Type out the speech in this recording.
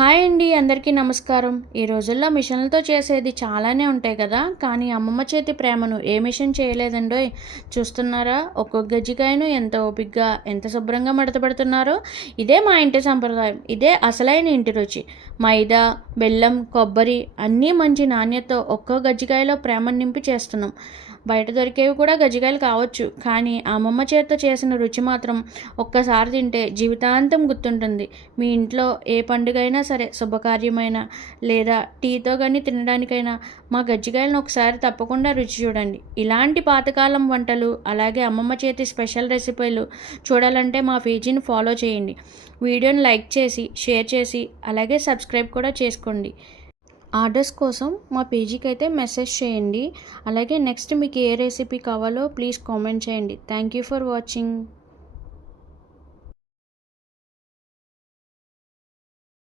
Hi అండి, అందరికీ నమస్కారం. ఈ రోజుల్లో మిషన్లతో చేసేది చాలానే ఉంటాయి కదా, కానీ అమ్మమ్మ చేతి ప్రేమను ఏ మిషన్ చేయలేదండోయ్. చూస్తున్నారా, ఒక్కొక్క గజ్జికాయను ఎంత ఓపిగ్గా ఎంత శుభ్రంగా మడతపెడుతున్నారో. ఇదే మా ఇంటి సంప్రదాయం, ఇదే అసలైన ఇంటి రుచి. మైదా, బెల్లం, కొబ్బరి అన్నీ మంచి నాణ్యతతో ఒక్కో గజ్జికాయలో ప్రేమను నింపి చేస్తున్నాం. బయట దొరికేవి కూడా గజ్జికాయలు కావచ్చు, కానీ అమ్మమ్మ చేతితో చేసిన రుచి మాత్రం ఒక్కసారి తింటే జీవితాంతం గుర్తుంటుంది. మీ ఇంట్లో ఏ పండుగ అయినా సరే, శుభకార్యమైనా లేదా టీతో కానీ తినడానికైనా మా గజ్జికాయలను ఒకసారి తప్పకుండా రుచి చూడండి. ఇలాంటి పాతకాలం వంటలు, అలాగే అమ్మమ్మ చేతి స్పెషల్ రెసిపీలు చూడాలంటే మా పేజీని ఫాలో చేయండి. వీడియోని లైక్ చేసి, షేర్ చేసి, అలాగే సబ్స్క్రైబ్ కూడా చేసుకోండి. ఆర్డర్స్ కోసం మా పేజీకి అయితే మెసేజ్ చేయండి. అలాగే నెక్స్ట్ మీకు ఏ రెసిపీ కావాలో ప్లీజ్ కామెంట్ చేయండి. Thank you for watching.